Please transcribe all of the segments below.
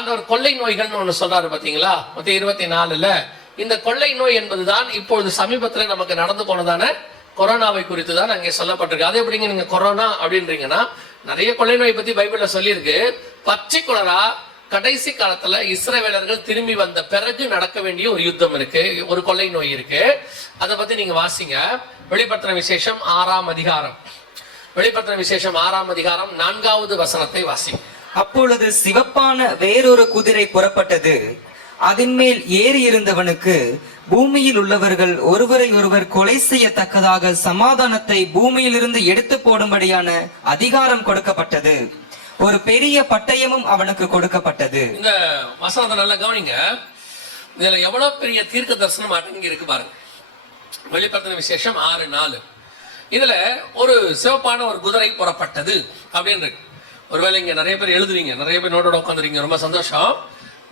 ஆண்டவர் கொள்ளை நோய்கள்னு ஒண்ணு சொல்றாரு பாத்தீங்களா, மொத்தம் 24ல. இந்த கொள்ளை நோய் என்பதுதான் இப்பொழுது சமீபத்தில் நமக்கு நடந்து போனதான கொரோனாவை குறித்து தான் அங்கே சொல்லப்பட்டிருக்கு. அது எப்படிங்க நீங்க கொரோனா அப்படின்றீங்கன்னா, நிறைய கொள்ளை நோய் பத்தி பைபிள்ல சொல்லியிருக்கு. பர்டிகுலரா கடைசி காலத்துல இஸ்ரவேலர்கள் திரும்பி வந்த பிறகு நடக்க வேண்டிய ஒரு யுத்தம் இருக்கு, ஒரு கொள்ளை நோய் இருக்கு. அதை பத்தி நீங்க வாசிங்க. வெளிப்படுத்தின விசேஷம் 6ஆம் அதிகாரம், வெளிப்படுத்தின விசேஷம் 6ஆம் அதிகாரம் 4வது வசனத்தை வாசிங்க. அப்பொழுது சிவப்பான வேறொரு குதிரை புறப்பட்டது. அதன் மேல் ஏறி இருந்தவனுக்கு பூமியில் உள்ளவர்கள் ஒருவரை ஒருவர் கொலை செய்யத்தக்கதாக சமாதானத்தை பூமியிலிருந்து எடுத்து போடும்படியான அதிகாரம் கொடுக்கப்பட்டது. ஒரு பெரிய பட்டயமும் அவனுக்கு கொடுக்கப்பட்டது. இந்த வசனத்தை நல்லா கவனிங்க. இதுல எவ்வளவு பெரிய தீர்க்க தரிசனம் அடங்கி இருக்கு பாருங்க. வெளிப்படுத்தின விசேஷம் 6:4. இதுல ஒரு சிவப்பான ஒரு குதிரை புறப்பட்டது அப்படின்னு இருக்கு. ஒருவேளை இங்க நிறைய பேர் எழுதுவீங்க, நிறைய பேர் நோட்டோட உட்காந்துருக்கீங்க, ரொம்ப சந்தோஷம்.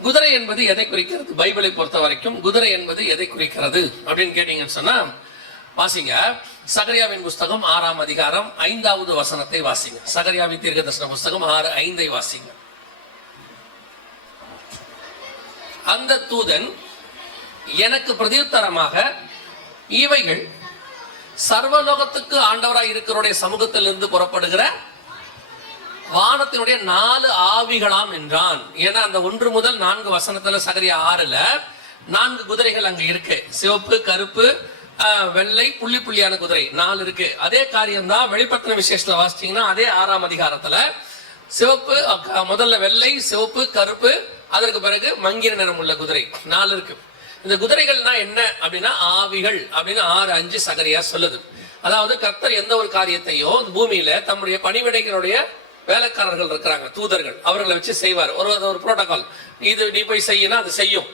குதிரை என்பது எதை குறிக்கிறது? பைபிளை பொறுத்த வரைக்கும் குதிரை என்பது எதை குறிக்கிறது அப்படின்னு கேட்டீங்கன்னு சொன்னா, வாசிங்க சகரியாவின் புஸ்தகம் 6ஆம் அதிகாரம் 5வது வசனத்தை வாசிங்க. சகரியாவின் தீர்க்கதரிசன புஸ்தகம் 6:5 வாசிங்க. அந்த தூதன் எனக்கு பிரதியுத்தரமாக, இவைகள் சர்வலோகத்துக்கு ஆண்டவராய் இருக்கிறவருடைய சமூகத்திலிருந்து புறப்படுகிற வானத்தினுடைய 4 ஆவிகளாம் என்றான். ஏன்னா அந்த 1 முதல் 4 வசனத்துல சகரியா 6ல 4 குதிரைகள் அங்க இருக்கு. சிவப்பு, கருப்பு, வெள்ளை, புள்ளி புள்ளியான குதிரை 4 இருக்கு. அதே காரியம் தான் வெளிப்படுத்தின விசேஷத்துல வாசிச்சீங்கன்னா, அதே 6ஆம் அதிகாரத்துல சிவப்பு, முதல்ல வெள்ளை, சிவப்பு, கருப்பு, அதற்கு பிறகு மங்கிர நிறம் உள்ள குதிரை 4 இருக்கு. இந்த குதிரைகள்னா என்ன அப்படின்னா ஆவிகள் அப்படின்னு 6:5 சகரியா சொல்லுது. அதாவது கர்த்தர் எந்த ஒரு காரியத்தையும் பூமியில தம்முடைய பணிவிடைகளுடைய வேலைக்காரர்கள் இருக்கிறாங்க, தூதர்கள், அவர்களை வச்சு செய்வார். ஒரு புரோட்டோகால், இது நீ போய் செய்யினா அது செய்யும்.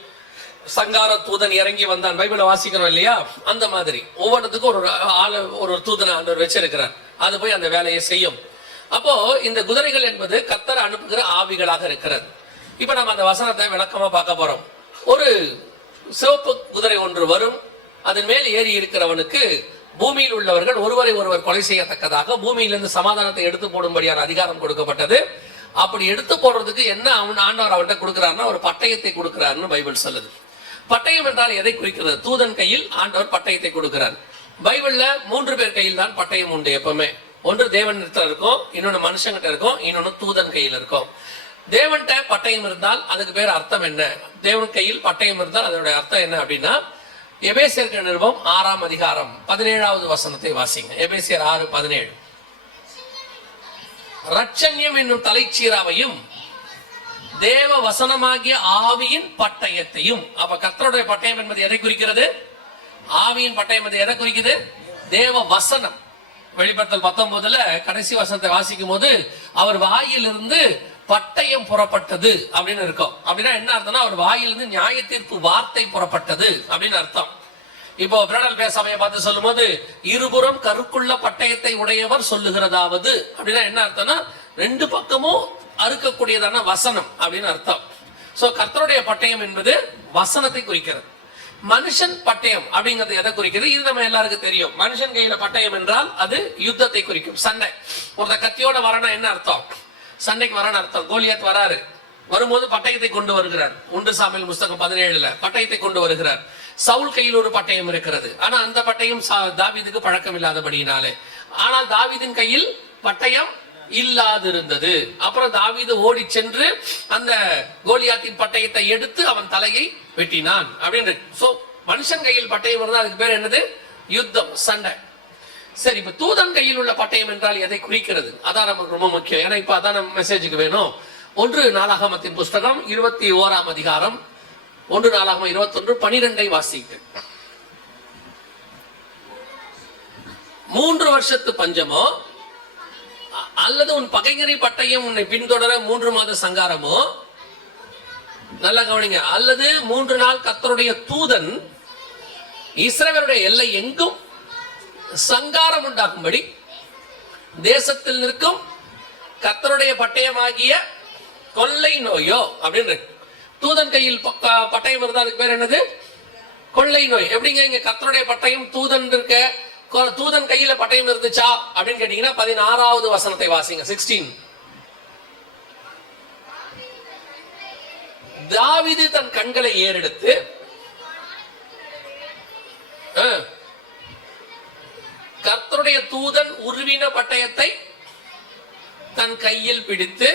சங்கார தூதன் இறங்கி வந்தான், பைபிளை வாசிக்கிறோம் இல்லையா? அந்த மாதிரி ஒவ்வொன்றுத்துக்கும் ஒரு ஆளு, ஒரு தூதனை ஆண்டவர் வச்சிருக்கிறார், அது போய் அந்த வேலையை செய்யும். அப்போ இந்த குதிரைகள் என்பது கர்த்தர் அனுப்புகிற ஆவிகளாக இருக்கிறது. இப்ப நம்ம அந்த வசனத்தை விளக்கமா பார்க்க போறோம். ஒரு சிவப்பு குதிரை ஒன்று வரும், அதன் மேல் ஏறி இருக்கிறவனுக்கு பூமியில் உள்ளவர்கள் ஒருவரை ஒருவர் கொலை செய்யத்தக்கதாக பூமியிலிருந்து சமாதானத்தை எடுத்து போடும்படியான அதிகாரம் கொடுக்கப்பட்டது. அப்படி எடுத்து போடுறதுக்கு என்ன ஆண்டவர் அவன்கிட்ட கொடுக்கிறாருன்னா, ஒரு பட்டயத்தை கொடுக்கிறாருன்னு பைபிள் சொல்லுது. பட்டயம் என்றால் எதை குறிக்கிறது? தூதன் கையில் ஆண்டவர் பட்டயத்தை கொடுக்கிறார். பைபிள்ல 3 பேர் கையில் தான் பட்டயம் உண்டு எப்பவுமே. ஒன்று தேவன் இருக்கும், இன்னொன்னு மனுஷங்கிட்ட இருக்கும், இன்னொன்னு தூதன் கையில் இருக்கும். தேவன்கிட்ட பட்டயம் இருந்தால் அதுக்கு பேர் அர்த்தம் என்ன? தேவன் கையில் பட்டயம் இருந்தால் அதனுடைய அர்த்தம் என்ன அப்படின்னா, எபேசியர் நிருபம் 6ஆம் அதிகாரம் 17வது வசனத்தை வாசிங்க. எபேசியர் 6:17. ரட்சண்யம் என்னும் தலைச்சீராவையும் தேவ வசனமாகிய ஆவியின் பட்டயத்தையும். அப்ப கர்த்தருடைய பட்டயம் என்பது எதை குறிக்கிறது? ஆவியின் பட்டயம் என்பது எதை குறிக்கிறது? தேவ வசனம். வெளிப்படுத்தல் 19ல கடைசி வசனத்தை வாசிக்கும் போது, அவர் வாயிலிருந்து பட்டயம் புறப்பட்டது அப்படின்னு இருக்கும். அப்படின்னா என்ன அர்த்தம்னா, அவர் வாயிலிருந்து நியாய தீர்ப்பு வார்த்தை புறப்பட்டது அப்படின்னு அர்த்தம். இப்போ பிராடல் சபையை பார்த்து சொல்லும் போது, இருபுறம் கருக்குள்ள பட்டயத்தை உடையவர் சொல்லுகிறதாவது அப்படின்னா என்ன அர்த்தம்னா, 2 பக்கமும் அறுக்கக்கூடியதான வசனம் அப்படின்னு அர்த்தம். சோ கர்த்தருடைய பட்டயம் என்பது வசனத்தை குறிக்கிறது. மனுஷன் பட்டயம் அப்படிங்கிறது எதை குறிக்கிறது? இது நம்ம எல்லாருக்கும் தெரியும். மனுஷன் கையில பட்டயம் என்றால் அது யுத்தத்தை குறிக்கும், சண்டை. ஒருத்த கத்தியோட வரனா என்ன அர்த்தம்? சண்டைக்கு வரான்னு அர்த்தம். கோலியாத் வராரு, வரும்போது பட்டயத்தை கொண்டு வருகிறார். 1 சாமுவேல் புஸ்தகம் 17ல பட்டயத்தை கொண்டு வருகிறார். சவுல் கையில் ஒரு பட்டயம் இருக்கிறது, ஆனா அந்த பட்டயம் தாவீதுக்கு பழக்கம் இல்லாதபடியினாலே. ஆனால் தாவீதின் கையில் பட்டயம் இல்லாதிருந்தது. அப்புறம் தாவீது ஓடி சென்று அந்த கோலியாத்தின் பட்டயத்தை எடுத்து அவன் தலையை வெட்டினான் அப்படின்னு. சோ மனுஷன் கையில் பட்டயம் இருந்தா அதுக்கு பேர் என்னது? யுத்தம், சண்டை. சரி, இப்ப தூதன் கையில் உள்ள பட்டயம் என்றால் எதை குறிக்கிறது? அதான் நமக்கு ரொம்ப முக்கியம். ஏன்னா இப்ப அதான் நம்ம மெசேஜுக்கு வேணும். 1 நாளாகமத்தின் புஸ்தகம் 21ஆம் அதிகாரம் 1 நாளாகமம் 21:12 வாசிக்கு. 3 வருஷத்து பஞ்சமோ அல்லது உன் பகைஞரை பட்டயம் உன்னை பின்தொடர 3 மாத சங்காரமோ, நல்லா கவனிங்க, அல்லது 3 நாள் கர்த்தருடைய தூதன் இஸ்ரவேலுடைய எல்லை எங்கும் சங்காரம் உண்டாகும்படி தேசத்தில் நிற்கும் கர்த்தருடைய பட்டயமாகிய கொள்ளை நோயோ அப்படின்னு. தூதன் கையில் பட்டயம் இருந்தா அதுக்கு பேர் என்னது? கொள்ளை நோய். எப்படிங்க இங்க கர்த்தருடைய பட்டயம் தூதன் இருக்க, தூதன் கையில பட்டயம் இருந்துச்சா அப்படின்னு கேட்டீங்கன்னா 16வது வசனத்தை வாசிங்க. 16. தாவீது தன் கண்களை ஏறெடுத்து கர்த்தருடைய தூதன் உருவின பட்டயத்தை தன் கையில் பிடித்து,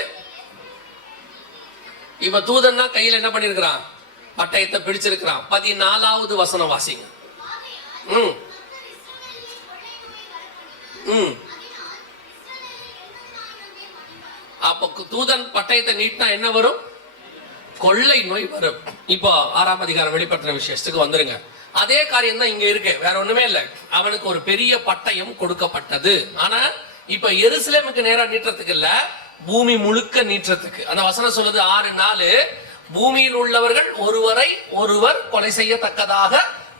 இப்ப தூதன்னா கையில் என்ன பண்ணிருக்கிறான்? பட்டயத்தை பிடிச்சிருக்கிறான். 14வது வசனம் வாசிங்க. அப்ப தூதன் பட்டயத்தை நீட்டினா என்ன வரும்? கொள்ளை நோய் வரும். இப்போ 6ஆம் அதிகாரம் வெளிப்படுத்தின விசேஷத்துக்கு வந்துருங்க. அதே காரியம் தான் இங்க இருக்கு, வேற ஒண்ணுமே இல்ல. அவனுக்கு ஒரு பெரிய பட்டயம் கொடுக்கப்பட்டது. ஆனா இப்ப எருசலேமுக்கு நேரா நீட்டுறதுக்கு இல்ல, பூமி முழுக்க நீட்டுறதுக்கு. அந்த வசனம் சொல்லுது 6:4, பூமியில் உள்ளவர்கள் ஒருவரை ஒருவர் கொலை செய்யத்தக்கதாக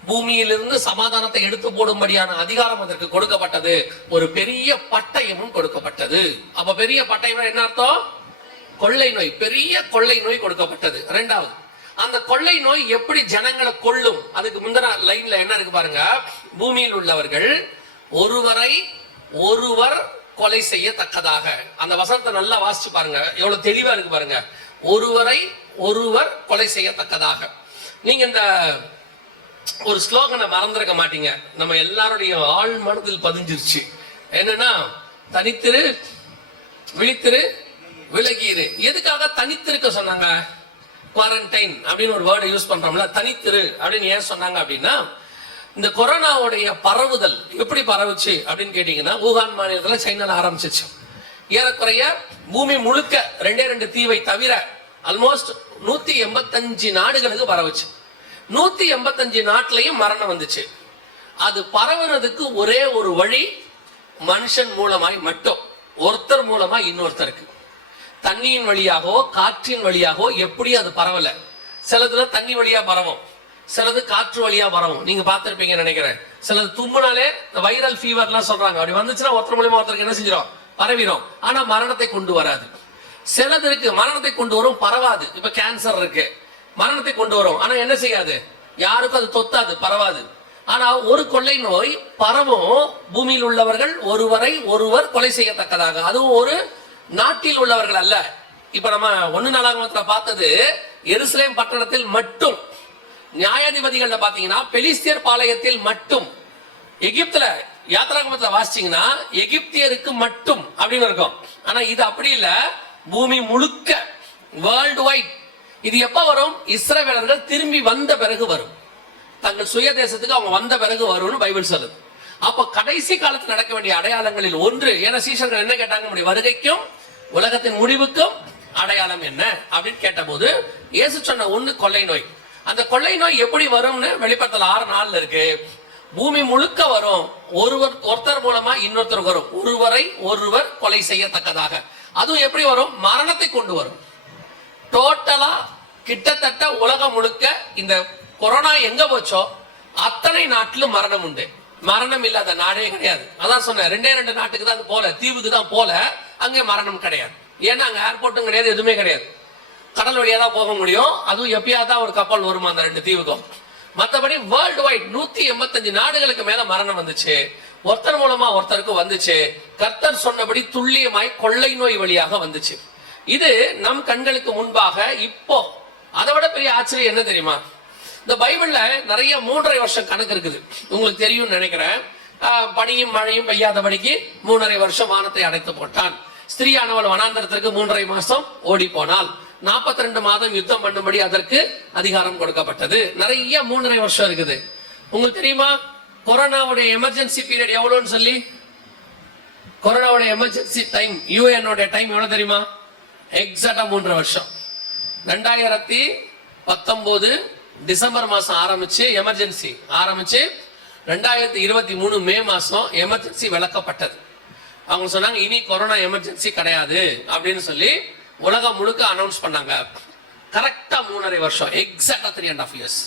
பூமியிலிருந்து சமாதானத்தை எடுத்து போடும்படியான அதிகாரம் அதற்கு கொடுக்கப்பட்டது. ஒரு பெரிய பட்டயமும் கொடுக்கப்பட்டது. அப்ப பெரிய பட்டயம் என்ன அர்த்தம்? கொள்ளை நோய், பெரிய கொள்ளை நோய் கொடுக்கப்பட்டது. இரண்டாவது, அந்த கொள்ளை நோய் எப்படி ஜனங்களை கொள்ளும்? அதுக்கு முந்தின லைன்ல என்ன இருக்கு பாருங்க. பூமியில் உள்ளவர்கள் ஒருவரை ஒருவர் கொலை செய்யத்தக்கதாக. அந்த வசனத்தை நல்லா வாசிச்சு பாருங்க, எவ்வளவு தெளிவா இருக்கு பாருங்க. ஒருவரை ஒருவர் கொலை செய்யத்தக்கதாக. நீங்க இந்த ஒரு ஸ்லோகனை மறந்துருக்க மாட்டீங்க, நம்ம எல்லாருடைய ஆழ் மனதில் பதிஞ்சிருச்சு. என்னன்னா, தனித்திரு, விழித்திரு, விலகிரு. எதுக்காக தனித்திருக்க சொன்னாங்க? குவாரண்டைன் அப்படின்னு ஒரு வேர்டை யூஸ் பண்றோம்ல, தனித்திரு அப்படின்னு ஏன் சொன்னாங்க அப்படின்னா, இந்த கொரோனாவுடைய பரவுதல் எப்படி பரவுச்சு அப்படின்னு கேட்டீங்கன்னா, ஊகான் மாநிலத்துல சைனால ஆரம்பிச்சிச்சு. ஏறக்குறைய பூமி முழுக்க 2 தீவை தவிர ஆல்மோஸ்ட் 185 நாடுகளுக்கு பரவுச்சு. 185 நாட்டிலையும் மரணம் வந்துச்சு. அது பரவுறதுக்கு ஒரே ஒரு வழி, மனுஷன் மூலமாய் மட்டும், ஒருத்தர் மூலமா இன்னொருத்தருக்கு. தண்ணியின் வழியாகவோ காற்றின் வழியாகவோ எப்படி அது பரவல. சிலதுல தண்ணி வழியா பரவும், சிலது காற்று வழியா பரவும். நீங்க பார்த்திருப்பீங்க நினைக்கிறேன். சிலது தும்புனாலே வைரல் ஃபீவர்லாம் சொல்றாங்க. அப்படி வந்துச்சுன்னா ஒருத்தர் மூலியமா ஒருத்தருக்கு என்ன செஞ்சிடும்? பரவிடும். ஆனா மரணத்தை கொண்டு வராது. சிலது இருக்கு மரணத்தை கொண்டு வரும், பரவாது. இப்ப கேன்சர் இருக்கு, மரணத்தை கொண்டு வரும், ஆனா என்ன செய்யாது? யாருக்கும் அது தொத்தாது, பரவாது. ஆனா ஒரு கொள்ளை நோய் பரவும், பூமியில் உள்ளவர்கள் ஒருவரை ஒருவர் கொலை செய்யத்தக்கதாக. அதுவும் ஒரு நாட்டில் உள்ளவர்கள் அல்ல. இப்ப நம்ம 1 நாளாகமத்துல பார்த்தது எருசலேம் பட்டணத்தில் மட்டும். நியாயாதிபதிகள்ல பாத்தீங்கன்னா பெலிஸ்தியர் பாளையத்தில் மட்டும். எகிப்துல யாத்ராகமத்துல வாசிச்சீங்கன்னா எகிப்தியருக்கு மட்டும் அப்படின்னு இருக்கும். ஆனா இது அப்படி இல்ல, பூமி முழுக்க, வேர்ல்டு வைட். இது எப்ப வரும்? இஸ்ரவேலர்கள் திரும்பி வந்த பிறகு வரும். தங்கள் சுய தேசத்துக்கு அவங்க வந்த பிறகு வரும்னு பைபிள் சொல்லுது. அப்ப கடைசி காலத்தில் நடக்க வேண்டிய அடையாளங்களில் ஒன்று, ஏன்னா சீஷர்கள் என்ன கேட்டாங்க? நம்முடைய வருகைக்கும் உலகத்தின் முடிவுக்கும் அடையாளம் என்ன அப்படின்னு கேட்ட போது இயேசு சொன்ன ஒண்ணு கொள்ளை நோய். அந்த கொள்ளை நோய் எப்படி வரும்னு வெளிப்படுத்தல் 6:4 இருக்கு. பூமி முழுக்க வரும், ஒருத்தர் மூலமா இன்னொருத்தர் வரும், ஒருவரை ஒருவர் கொலை செய்யத்தக்கதாக. அதுவும் எப்படி வரும்? மரணத்தை கொண்டு வரும். டோட்டலா கிட்டத்தட்ட உலகம் முழுக்க இந்த கொரோனா எங்க போச்சோ அத்தனை நாட்டிலும் மரணம் உண்டு. மரணம் இல்லாத நாடே கிடையாது. அதான் சொன்னேன், 2 நாட்டுக்கு தான் போல, தீவுக்கு தான் போல, அங்கே மரணம் கிடையாது. ஏன்னா அங்க ஏர்போர்ட்டும் கிடையாது, எதுவுமே கிடையாது. கடல் வழியா தான் போக முடியும். அதுவும் எப்பயாதான் ஒரு கப்பல் வருமா அந்த 2 தீவுக்கும். மற்றபடி வேர்ல்டு வைட் 185 நாடுகளுக்கு மேல மரணம் வந்துச்சு. ஒருத்தர் மூலமா ஒருத்தருக்கு வந்துச்சு. கர்த்தர் சொன்னபடி துல்லியமாய் கொள்ளை நோய் வழியாக வந்துச்சு. இது நம் கண்களுக்கு முன்பாக. இப்போ அதை விட பெரிய ஆச்சரியம் என்ன தெரியுமா? இந்த பைபிள்ல நிறைய 3.5 வருஷம் கணக்கு இருக்குது. உங்களுக்கு தெரியும் நினைக்கிறேன். பனியும் மழையும் பெய்யாதபடிக்கு 3.5 வருஷம் வானத்தை அடைத்து போட்டான். ஸ்திரீயானவள் வனாந்தரத்திற்கு 3.5 மாசம் ஓடி போனால் 42 மாதம் யுத்தம் பண்ணும்படி அதற்கு அதிகாரம் கொடுக்கப்பட்டது. நிறைய 3.5 வருஷம் இருக்குது. உங்களுக்கு தெரியுமா கொரோனாவுடைய எமர்ஜென்சி பீரியட் எவ்வளவுன்னு சொல்லி? கொரோனாவுடைய எமர்ஜென்சி டைம், யூஎன்ஓட டைம் எவ்வளவு தெரியுமா? எக்ஸாக்டா 3.5 வருஷம். 2019 டிசம்பர் மாசம் ஆரம்பிச்சு எமர்ஜென்சி ஆரம்பிச்சு 2023 மே மாசம் எமர்ஜென்சி விளக்கப்பட்டது. அவங்க சொன்னாங்க இனி கொரோனா எமர்ஜென்சி கிடையாது அப்படின்னு சொல்லி உலகம் முழுக்க அனௌன்ஸ் பண்ணாங்க. கரெக்டா 3.5 வருஷம், எக்ஸாக்டா 3.5 இயர்ஸ்.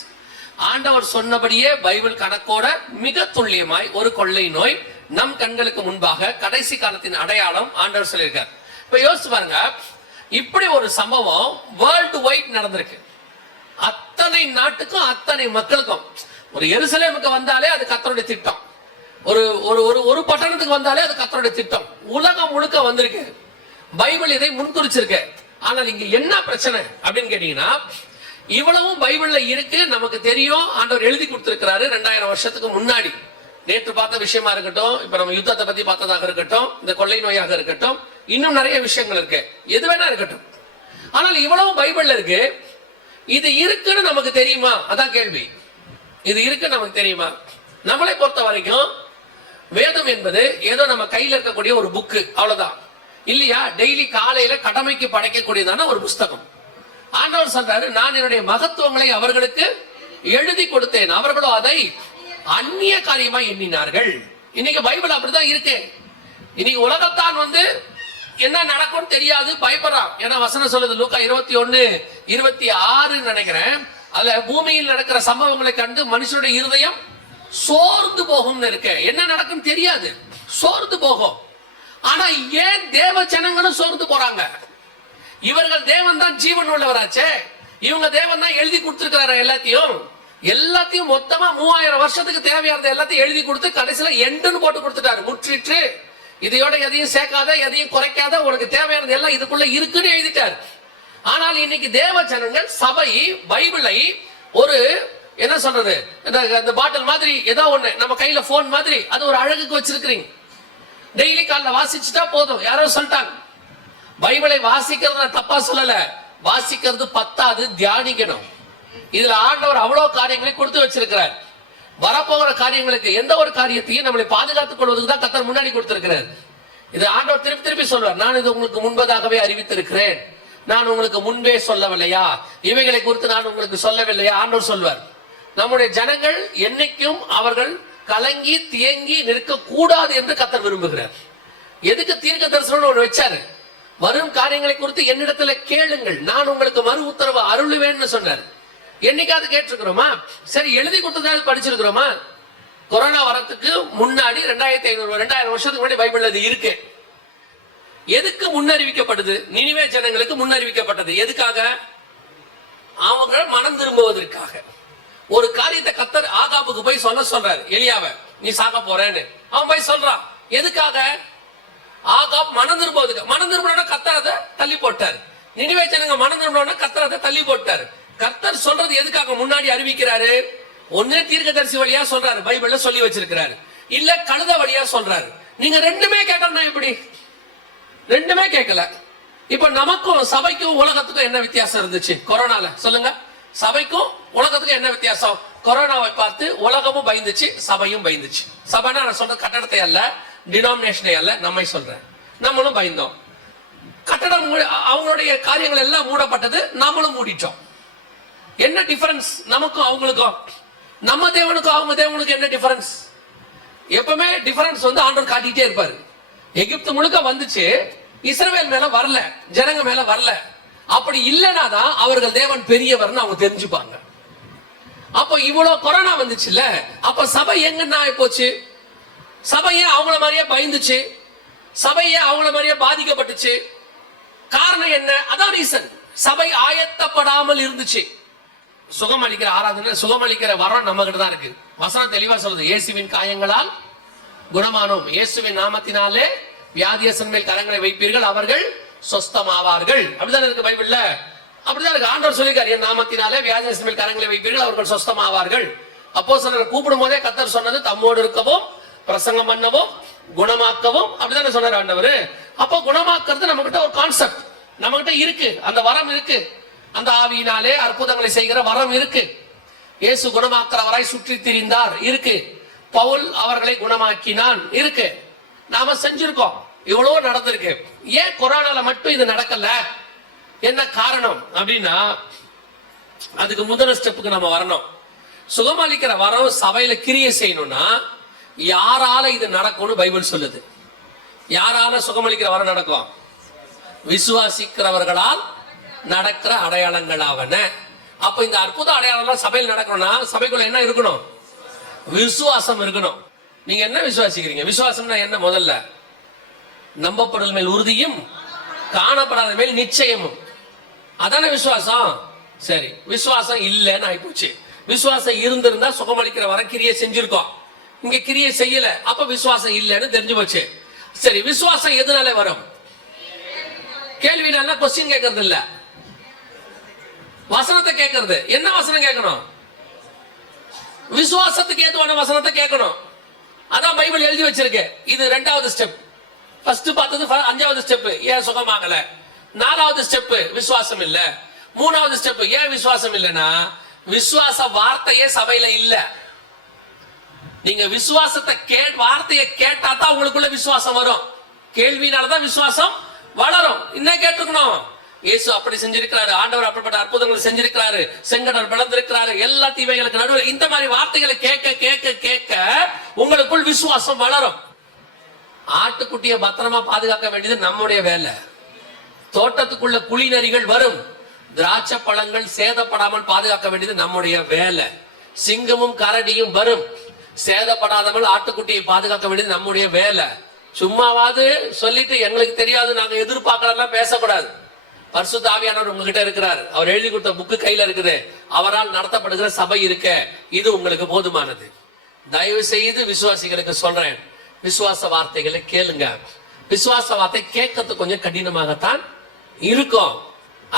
ஆண்டவர் சொன்னபடியே பைபிள் கணக்கோட மிக துல்லியமாய் ஒரு கொள்ளை நோய் நம் கண்களுக்கு முன்பாக கடைசி காலத்தின் அடையாளம் ஆண்டவர் சொல்லியிருக்கார். இப்ப யோசிச்சு பாருங்க, இப்படி ஒரு சம்பவம் வேர்ல்டு வைட் நடந்திருக்கு. அத்தனை நாட்டுக்கும் அத்தனை மக்களுக்கும். ஒரு எருசலேமுக்கு வந்தாலே அது கர்த்தருடைய திட்டம். ஒரு பட்டணத்துக்கு வந்தாலே அது கர்த்தருடைய திட்டம். உலகம் முழுக்க வந்திருக்கு. பைபிள் இதை முன்குறிச்சிருக்கு. ஆனால் இங்க என்ன பிரச்சனை அப்படின்னு கேட்டீங்கன்னா, இவ்வளவும் பைபிள்ல இருக்கு, நமக்கு தெரியும். ஆண்டவர் எழுதி கொடுத்திருக்கிறாரு 2000 வருஷத்துக்கு முன்னாடி. நேற்று பார்த்த விஷயமா இருக்கட்டும், இப்ப நம்ம யுத்தத்தை பத்தி பார்த்ததாக இருக்கட்டும், இந்த கொள்ளை நோயாக இருக்கட்டும், இன்னும் நிறைய விஷயங்கள் இருக்கு, எது வேணா இருக்கட்டும். ஆனால் இவ்வளவு பைபிள்ல இருக்கு, இது இருக்குன்னு நமக்கு தெரியுமா? அதான் கேள்வி. இது இருக்கு நமக்கு தெரியுமா? நம்மளை பொறுத்த வரைக்கும் வேதம் என்பது ஏதோ நம்ம கையில இருக்கக்கூடிய ஒரு புக்கு, அவ்வளவுதான் இல்லையா? டெய்லி காலையில கடமைக்கு படைக்கக்கூடியதான ஒரு புஸ்தகம். ஆண்டவர் சொல்றாரு, நான் என்னுடைய மகத்துவங்களை அவர்களுக்கு எழுதி கொடுத்தேன், அவர்களோ அதை அந்நிய காரியமா எண்ணினார்கள். இன்னைக்கு பைபிள் அப்படிதான் இருக்கு. இன்னைக்கு உலகத்தான் என்ன நடக்கும் தெரியாது, பயப்படுறான். ஏன்னா வசனம் சொல்லுது, லூக்கா 21:26 நினைக்கிறேன், அதுல பூமியில் நடக்கிற சம்பவங்களை கண்டு மனுஷனுடைய இருதயம் சோர்ந்து போகும் இருக்கு. என்ன நடக்கும் தெரியாது, சோர்ந்து போகும். ஆனா ஏன் தேவ ஜனங்களும் சோர்ந்து போறாங்க? இவர்கள் தேவன் தான் ஜீவன் உள்ளவராச்சே, இவங்க தேவன் தான் எழுதி கொடுத்திருக்கிறாரு எல்லாத்தையும் மொத்தமா 3000 வருஷத்துக்கு தேவையானது எல்லாத்தையும் எழுதி கொடுத்து கடைசியில எண்டுன்னு போட்டு கொடுத்துட்டாரு, முற்றிற்று, இதையோட எதையும் சேர்க்காத, எதையும் குறைக்காத, உனக்கு தேவையானது எல்லாம் இதுக்குள்ள இருக்குன்னு எழுதிட்டாரு. ஆனால் இன்னைக்கு தேவ ஜனங்கள் சபை பைபிளை ஒரு என்ன சொல்றது, இந்த பாட்டில் மாதிரி ஏதோ ஒண்ணு நம்ம கையில போன் மாதிரி, அது ஒரு அழகுக்கு வச்சிருக்கிறீங்க. டெய்லி காலைல வாசிச்சுட்டா போதும். யாரோ சொல்லிட்டாங்க, பைபிளை வாசிக்கிறது நான் தப்பா சொல்லல, வாசிக்கிறது பத்தாது, தியானிக்கணும். இதுல ஆண்டவர் அவ்வளவு காரியங்களை கொடுத்து வச்சிருக்கிறார். வரப்போகிற காரியங்களுக்கு எந்த ஒரு காரியத்தையும் நம்மளை பாதுகாத்துக் கொள்வதற்கு தான் கர்த்தர் முன்னாடி கொடுத்திருக்கிறார். இது ஆண்டவர் திருப்பி திருப்பி சொல்வார், நான் இது உங்களுக்கு முன்பதாகவே அறிவித்திருக்கிறேன், நான் உங்களுக்கு முன்பே சொல்லவில்லையா, இவைகளை குறித்து நான் உங்களுக்கு சொல்லவில்லையா? ஆண்டவர் சொல்வார். நம்முடைய ஜனங்கள் என்னைக்கும் அவர்கள் கலங்கி தேங்கி நிற்க கூடாது என்று கர்த்தர் விரும்புகிறார். எதுக்கு தீர்க்க தரிசனம் ஒன்று வச்சாரு? வரும் காரியங்களை குறித்து என்னிடத்துல கேளுங்கள், நான் உங்களுக்கு மறு உத்தரவு அருளுவேன்னு சொன்னார். என்னைக்காவது கேட்டிருக்கிறோமா? சரி, எழுதி கொடுத்ததாவது படிச்சிருக்கிறோமா? கொரோனா வரத்துக்கு முன்னாடி 2000 வருஷத்துக்கு முன்னாடி பைபிள் அது இருக்கு. எதுக்கு முன்னறிவிக்கப்படுது? நினிவே ஜனங்களுக்கு முன்னறிவிக்கப்பட்டது. எதுக்காக? அவங்க மனம் திரும்புவதற்காக. ஒரு காரியத்தை கர்த்தர் ஆகாபுக்கு போய் சொல்றாரு, எலியாவை, நீ சாக போறேன்னு. அவன் போய் சொல்றான். எதுக்காக? ஆகாப் மனம் திரும்புவதுக்கு. மனம் திரும்பின கர்த்தர் அதை தள்ளி போட்டார். நினிவே ஜனங்க மனம் திரும்பின கர்த்தர் அதை தள்ளி போட்டார். கர்த்தர் சொல்றது எதுக்காக முன்னாடி அறிவிக்கிறாரு? ஒண்ணு தீர்க்கதரிசி வழியா சொல்றாரு, பைபிள்ல சொல்லி வச்சிருக்கிறாரு, இல்ல கழுத வழியா சொல்றாரு. நீங்க ரெண்டுமே கேட்டா எப்படி? ரெண்டுமே கேட்கல. இப்ப நமக்கும் சபைக்கும் உலகத்துக்கும் என்ன வித்தியாசம் இருந்துச்சு கொரோனால? சொல்லுங்க. சபைக்கும் உலகத்துக்கும் என்ன வித்தியாசம்? கொரோனாவை பார்த்து உலகமும் பயந்துச்சு, சபையும் பயந்துச்சு. சபைனா நான் சொல்றது கட்டடத்தை அல்ல, டினாமினேஷனை அல்ல, நம்மை சொல்றேன். நம்மளும் பயந்தோம். கட்டடம் அவங்களுடைய காரியங்கள் எல்லாம் மூடப்பட்டது, நம்மளும் மூடிட்டோம். என்ன டிஃபரன்ஸ் நமக்கும் அவங்களுக்கும்? நம்ம தேவனுக்கும் அவங்க தேவனுக்கும் என்ன டிஃபரன்ஸ்? எப்பவுமே டிஃபரன்ஸ் ஆண்டவர் காட்டிட்டே இருப்பாரு. எகிப்து முழுக்க வந்துச்சு, இஸ்ரவேல் மேல வரல, ஜனங்க மேல வரல. அப்படி இல்லைனா தான் அவர்கள் தேவன் பெரியவர்னு அவங்க தெரிஞ்சுப்பாங்க. அப்போ இவ்வளவு கொரோனா வந்துச்சுல்ல, அப்ப சபை எங்கன்னா போச்சு? சபையே அவங்கள மாதிரியே பயந்துச்சு, சபையே அவங்கள மாதிரியே பாதிக்கப்பட்டுச்சு. காரணம் என்ன? அதான் ரீசன். சபை ஆயத்தப்படாமல் இருந்துச்சு. சுகமளிக்கிற ஆராதனை, சுகமளிக்கிற வரம் நம்ம கிட்ட தான் இருக்கு. வசனம் தெளிவா சொல்லுது, இயேசுவின் காயங்களால் குணமானோம், இயேசுவின் நாமத்தினாலே வியாதியஸ்தன் மேல் கரங்களை வைப்பீர்கள், அவர்கள் சொஸ்தமாவார்கள். அப்படிதான் இருக்கு பைபிள்ல. அப்படிதான் இருக்கு. ஆண்டவர் சொல்லிருக்காரு, என் நாமத்தினாலே வியாதியஸ்தன் மேல் கரங்களை வைப்பீர்கள், அவர்கள் சொஸ்தமாவார்கள். அப்போஸ்தலர் கூப்பிடும் போதே கர்த்தர் சொன்னது, தம்மோடு இருக்கவும் பிரசங்கம் பண்ணவும் குணமாக்கவும். அப்படிதானே சொன்னார் ஆண்டவர். அப்போ குணமாக்குறது நம்ம கிட்ட ஒரு கான்செப்ட் நம்ம கிட்ட இருக்கு, அந்த வரம் இருக்கு. அந்த ஆவியினாலே அற்புதங்களை செய்கிற வரம் இருக்கு. இயேசு குணமாக்குறவராய் சுற்றி திரிந்தார் இருக்கு. பவுல் அவர்களை குணமாக்கினான் இருக்கு. நாம செஞ்சிருக்கோம், இவ்வளவு நடந்திருக்கு. ஏன் கொரோனால மட்டும் இது நடக்கல? என்ன காரணம் அப்படின்னா, அதுக்கு முதல் ஸ்டெப்புக்கு நம்ம வரணும். சுகமளிக்கிற வரம் சபையில கிரியை செய்யணும்னா யாரால இது நடக்கும்னு பைபிள் சொல்லுது. யாரால சுகமளிக்கிற வரம் நடக்கும்? விசுவாசிக்கிறவர்களால் நடக்கிற அடையாளங்களாவன. அப்ப இந்த அற்புத அடையாளம் சபையில் நடக்கணும்னா சபைக்குள்ள என்ன இருக்கணும்? விசுவாசம் இருக்கணும். நீங்க என்ன விசுவாசிக்கிறீங்க? விசுவாசம்னா என்ன? முதல்ல நம்பப்படுதல் மேல் உறுதியும் காணப்படாத மேல் நிச்சயமும், அதான விசுவாசம். சரி, விசுவாசம் இல்லைன்னு ஆயிப்போச்சு. விசுவாசம் இருந்திருந்தா சுகமளிக்கிற வர கிரியை செஞ்சிருக்கோம். இங்க கிரியை செய்யல, அப்ப விசுவாசம் இல்லைன்னு தெரிஞ்சு போச்சு. சரி, விசுவாசம் எதனால வரும்? கேள்வினால கொஸ்டின் கேட்கறது இல்ல. வசனத்தை கேட்கறது. என்ன வசனம் கேட்கணும்? விசுவாசத்துக்கு ஏதுவான வசனத்தை கேட்கணும். அதான் பைபிள் எழுதி வச்சிருக்கு. இது 2வது ஸ்டெப். ஃபர்ஸ்ட் பார்த்தது 5வது ஸ்டெப், ஏன் சுகமாகல. 4வது ஸ்டெப், விசுவாசம் இல்ல. 3வது ஸ்டெப், ஏன் விசுவாசம் இல்லைன்னா விசுவாச வார்த்தையே சபையில இல்ல. நீங்க விசுவாசத்தை வார்த்தையை கேட்டா தான் உங்களுக்குள்ள விசுவாசம் வரும். கேள்வினாலதான் விசுவாசம் வளரும். இன்னும் கேட்டுக்கணும், இயேசு அப்படி செஞ்சிருக்கிறாரு, ஆண்டவர் அப்படிப்பட்ட அற்புதங்களை செஞ்சிருக்கிறாரு, செங்கடல் பிளந்திருக்கிறாரு, எல்லா தீமைகளுக்கு நடுவில் இந்த மாதிரி வார்த்தைகளை கேட்க கேட்க கேட்க உங்களுக்குள் விசுவாசம் வளரும். ஆட்டுக்குட்டியை பத்திரமா பாதுகாக்க வேண்டியது நம்முடைய வேலை. தோட்டத்துக்குள்ள குழி நரிகள் வரும், திராட்சை பழங்கள் சேதப்படாமல் பாதுகாக்க வேண்டியது நம்முடைய வேலை. சிங்கமும் கரடியும் வரும், சேதப்படாதவள் ஆட்டுக்குட்டியை பாதுகாக்க வேண்டியது நம்முடைய வேலை. சும்மாவாது சொல்லிட்டு எங்களுக்கு தெரியாது நாங்க எதிர்பார்க்கலாம் பேசக்கூடாது. பரிசுத்த ஆவியானவர் உங்ககிட்ட இருக்கிறார், அவர் எழுதி கொடுத்த புக்கு கையில இருக்குது, அவரால் நடத்தப்படுகிற சபை இருக்க, இது உங்களுக்கு போதுமானது. தயவு செய்து விசுவாசிகளுக்கு சொல்றேன், விசுவாச வார்த்தைகளை கேளுங்க. விசுவாச வார்த்தை கேட்கறது கொஞ்சம் கடினமாகத்தான் இருக்கும்.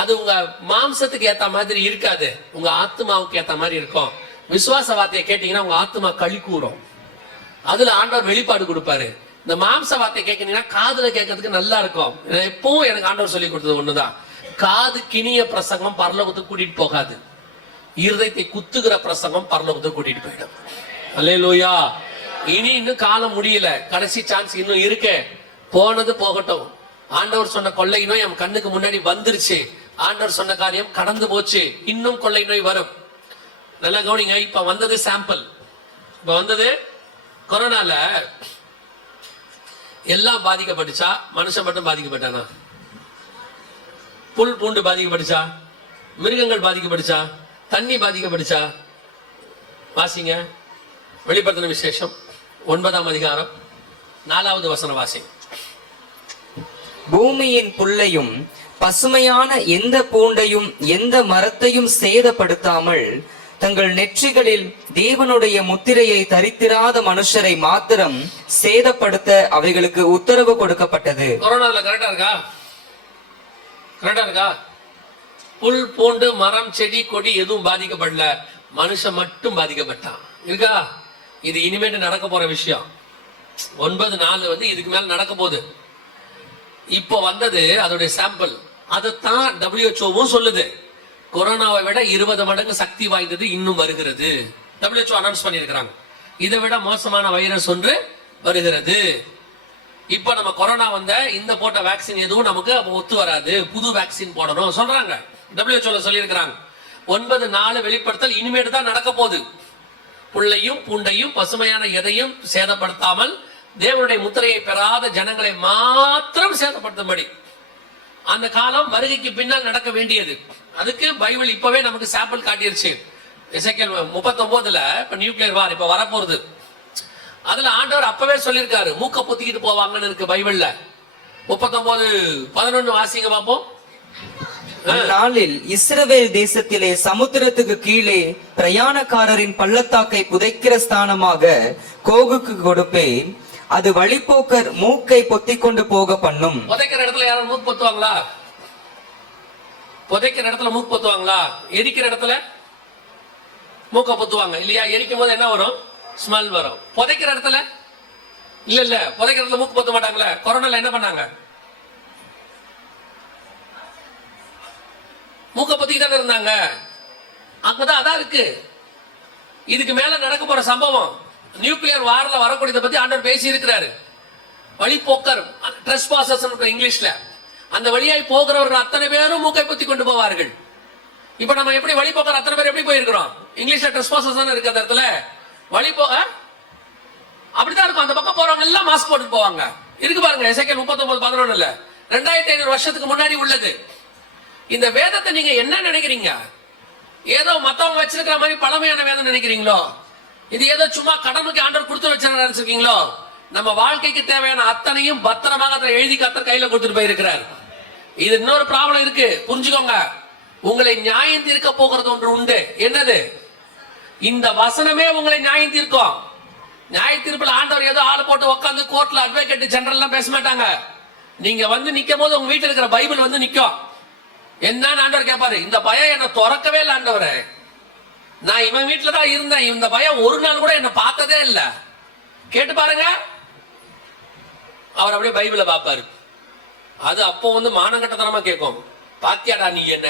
அது உங்க மாம்சத்துக்கு ஏத்த மாதிரி இருக்காது, உங்க ஆத்மாவுக்கு ஏத்த மாதிரி இருக்கும். விசுவாச வார்த்தையை கேட்டீங்கன்னா உங்க ஆத்மா களி கூறும், அதுல ஆண்டவர் வெளிப்பாடு கொடுப்பாரு. இந்த மாம்ச வார்த்தை கேட்கறீங்கன்னா காதுல கேட்கறதுக்கு நல்லா இருக்கும். எப்பவும் எனக்கு ஆண்டவர் சொல்லி கொடுத்தது ஒண்ணுதான், காது கிணிய பிரசங்கம் பரலோகத்துக்கு கூட்டிட்டு போகாது, இருதயத்தை குத்துகிற பிரசங்கம் பரலோகத்துக்கு கூட்டிட்டு போயிடும். அல்லேலூயா. இன்னும் காலம் முடியல, கடைசி சான்ஸ் இன்னும் இருக்கு. போனது போகட்டும். ஆண்டவர் சொன்ன கொள்ளை நோய் என் கண்ணுக்கு முன்னாடி வந்துருச்சு, ஆண்டவர் சொன்ன காரியம் கடந்து போச்சு, இன்னும் கொள்ளை நோய் வரும். நல்லா கவனிங்க. இப்ப வந்தது சாம்பிள், இப்ப வந்தது கொரோனால எல்லாம் பாதிக்கப்பட்டுச்சா, மனுஷன் மட்டும் பாதிக்கப்பட்டானா? புல் பூண்டு பாதிக்கப்பட்டுச்சா, மிருகங்கள் பாதிக்கப்பட்டுச்சா, தண்ணி பாதிக்கப்பட்டுச்சா? வாசிங்க வெளிப்படுத்தின விசேஷம் 9ஆம் அதிகாரம் 4வது வசனம் வாசி. பூமியின் புல்லையும் பசுமையான எந்த பூண்டையும் எந்த மரத்தையும் சேதப்படுத்தாமல் தங்கள் நெற்றிகளில் தேவனுடைய முத்திரையை தரித்திராத மனுஷரை மாத்திரம் சேதப்படுத்த அவைகளுக்கு உத்தரவு கொடுக்கப்பட்டது. கொரோனால கரெக்டா இருக்கா? கரெக்டா இருக்கா? புல் பூண்டு மரம் செடி கொடி எதுவும் பாதிக்கப்படல, மனுஷன் மட்டும் பாதிக்கப்பட்டான். இருக்கா? இது இனிமேட்டு நடக்க போற விஷயம். 9 வந்து இதுக்கு மேல நடக்க போகுது. இப்போ வந்தது அதோடைய சாம்பிள். அதைத்தான் WHO சொல்லுது, கொரோனாவை விட 20 மடங்கு சக்தி வாய்ந்தது இன்னும் வருகிறது. WHO அனௌன்ஸ் பண்ணியிருக்கிறாங்க, இதை விட மோசமான வைரஸ் ஒன்று வருகிறது. இப்ப நம்ம கொரோனா வந்த இந்த போட்ட வேக்சின் எதுவும் நமக்கு ஒத்து வராது, புது வேக்சின் போடணும் சொல்றாங்க. WHO சொல்லியிருக்கிறாங்க. 9 வெளிப்படுத்தல் இனிமேட்டு தான் நடக்க போகுது. புல்லையும் பூண்டையும் பசுமையான எதையும் சேதப்படுத்தாமல் தேவனுடைய முத்திரையை பெறாத ஜனங்களை மாத்திரம் சேதப்படுத்தும்படி அந்த காலம் வருகைக்கு பின்னால் நடக்க வேண்டியது. அதுக்கு பைபிள் இப்பவே நமக்கு சாம்பிள் காட்டிருச்சு. எசேக்கியேல் 39 இப்ப நியூக்ளியர் வார் இப்ப வரப்போகுது. அதுல ஆண்டவர் அப்பவே சொல்லியிருக்காரு, மூக்க பொத்திக்கிட்டு போவாங்கன்னு இருக்கு பைபிள்ல. 39:11 வாசிங்க பாப்போம். அந்நாளில் இஸ்ரவேல் தேசத்திலே சமுத்திரத்துக்கு கீழே பிரயாணக்காரரின் பள்ளத்தாக்கை புதைக்கிற ஸ்தானமாக கோகுக்கு கொடுப்பேன், அது வழிபோக்கர் மூக்கை பொத்திக் கொண்டு போக பண்ணும். புதைக்கிற இடத்துல யாரும் மூக்கு பொத்துவாங்களா? புதைக்கிற இடத்துல மூக்கு பொத்துவாங்களா? எரிக்கிற இடத்துல மூக்க பொத்துவாங்க இல்லையா? எரிக்கும் போது என்ன வரும்? ஸ்மெல் வரும். புதைக்கிற இடத்துல இல்ல, புதைக்கிற இடத்துல மூக்கு பொத்த மாட்டாங்களே. கொரோனால என்ன பண்ணாங்க? மூக்க பொத்திக்கிட்டு தானே இருந்தாங்க. அங்கதான் அதான் இருக்கு. இதுக்கு மேல நடக்க போற சம்பவம் நியூக்ளியர் வார்ல வரக்கூடியதை பத்தி ஆண்டவர் பேசி இருக்கிறாரு. வழிபோக்கர், ட்ரெஸ்பாசர்ஸ் இங்கிலீஷ்ல, அந்த வழியாய் போகிறவர்கள் அத்தனை பேரும் மூக்கை பொத்தி கொண்டு போவார்கள். இப்ப நம்ம எப்படி வழிபோக்கர் அத்தனை பேர் எப்படி போயிருக்கிறோம்? இங்கிலீஷ்ல ட்ரெஸ்பாசர்ஸ் தானே இருக்கு. அந்த இடத்துல வழிபோக அப்படிதான் இருக்கும். அந்த பக்கம் போறவங்க எல்லாம் மாஸ்க் போட்டு போவாங்க. இருக்கு பாருங்க, எசேக்கியேல் 39:11 2500 வருஷத்துக்கு முன்னாடி உள்ளது. இந்த வேதத்தை நீங்க என்ன நினைக்கிறீங்க? ஏதோ மத்தவங்க வச்சிருக்கிற மாதிரி பழமையான வேதம் நினைக்கிறீங்களோ? இது ஏதோ சும்மா கடமைக்கு ஆண்டவர் கொடுத்து வச்சு நினைச்சிருக்கீங்களோ? நம்ம வாழ்க்கைக்கு தேவையான அத்தனையும் பத்திரமாக அதை எழுதி கத்தர் கையில கொடுத்துட்டு போயிருக்கிறார். இது இன்னொரு ப்ராப்ளம் இருக்கு, புரிஞ்சுக்கோங்க. உங்களை நியாயம் தீர்க்க போகிறது ஒன்று உண்டு. என்னது? இந்த வசனமே உங்களை நியாயம் தீர்க்கும். நியாய தீர்ப்பில் ஆண்டவர் ஏதோ ஆள் போட்டு உட்காந்து கோர்ட்ல அட்வொகேட் ஜெனரல் எல்லாம் பேச மாட்டாங்க. நீங்க வந்து நிக்கும் போது உங்க வீட்டில் இருக்கிற பைபிள் வந்து நிக்கும். என்ன ஆண்டவர் கேட்பாரு, இந்த பயம் என்ன திறக்கவே இல்லை ஆண்டவரே, நான் இவன் வீட்டுல தான் இருந்தேன், இந்த பயம் ஒரு நாள் கூட என்ன பார்த்ததே இல்ல. கேட்டு பாருங்க. அவர் அப்படியே பைபிளை பார்ப்பாரு. அது அப்போ வந்து மானங்கட்டத்தனமா கேட்கும், பாத்தியாடா நீ என்ன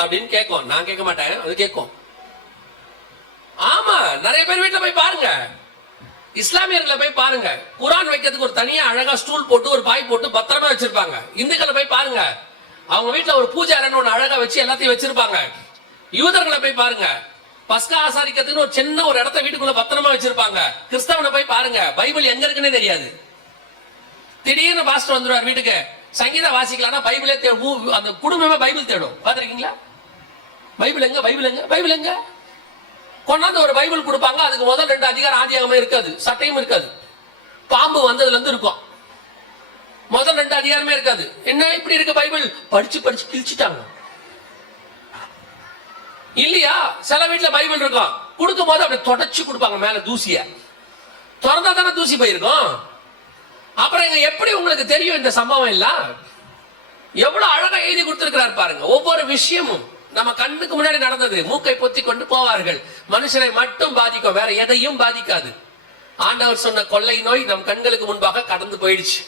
அப்படின்னு கேட்கும். நான் கேட்க மாட்டேன், அது கேட்கும். ஆமா, நிறைய பேர் வீட்டுல போய் பாருங்க, இஸ்லாமியர்களை போய் பாருங்க, குரான் வைக்கிறதுக்கு ஒரு தனியா அழகா ஸ்டூல் போட்டு ஒரு பாய் போட்டு பத்திரமா வச்சிருப்பாங்க. இந்துக்களை போய் பாருங்க, அவங்க வீட்டுல ஒரு பூஜை அறைன்னு ஒண்ணு அழகா வச்சு எல்லாத்தையும் வச்சிருப்பாங்க. யூதர்களை போய் பாருங்க, பஸ்கா ஆசாரிக்கிறதுக்கு ஒரு சின்ன ஒரு இடத்த வீட்டுக்குள்ள பத்திரமா வச்சிருப்பாங்க. கிறிஸ்தவனை போய் பாருங்க, பைபிள் எங்க இருக்குன்னே தெரியாது. திடீர்னு பாஸ்டர் வந்துருவார் வீட்டுக்கு, சங்கீதா வாசிக்கலாம்னா பைபிளே அந்த குடும்பமே பைபிள் தேடும். பாத்திருக்கீங்களா? பைபிள் எங்க, பைபிள் எங்க, பைபிள் எங்க? கொண்டாந்து ஒரு பைபிள் கொடுப்பாங்க, அதுக்கு முதல் 2 அதிகாரம் ஆதியாகமே இருக்காது, சட்டையும் இருக்காது, பாம்பு வந்ததுல இருந்து இருக்கும். முதல் 2 அதிகாரமே இருக்காது. என்ன இப்படி இருக்கு பைபிள்? படிச்சு படிச்சு கிழிச்சிட்டாங்க. இல்லையா? சில வீட்டுல பைபிள் இருக்கும், கொடுக்கும் போது அப்படி தொடச்சு கொடுப்பாங்க மேல தூசிய, திறந்தா தானே தூசி போயிருக்கும். அப்புறம் இங்க எப்படி உங்களுக்கு தெரியும் இந்த சம்பவம் இல்ல? எவ்வளவு அழகா எழுதி கொடுத்திருக்கிறார் பாருங்க. ஒவ்வொரு விஷயமும் நம்ம கண்ணுக்கு முன்னாடி நடந்தது. மூக்கை பொத்தி கொண்டு போவார்கள், மனுஷரை மட்டும் பாதிக்கும், வேற எதையும் பாதிக்காது. ஆண்டவர் சொன்ன கொள்ளை நோய் நம் கண்களுக்கு முன்பாக கடந்து போயிடுச்சு.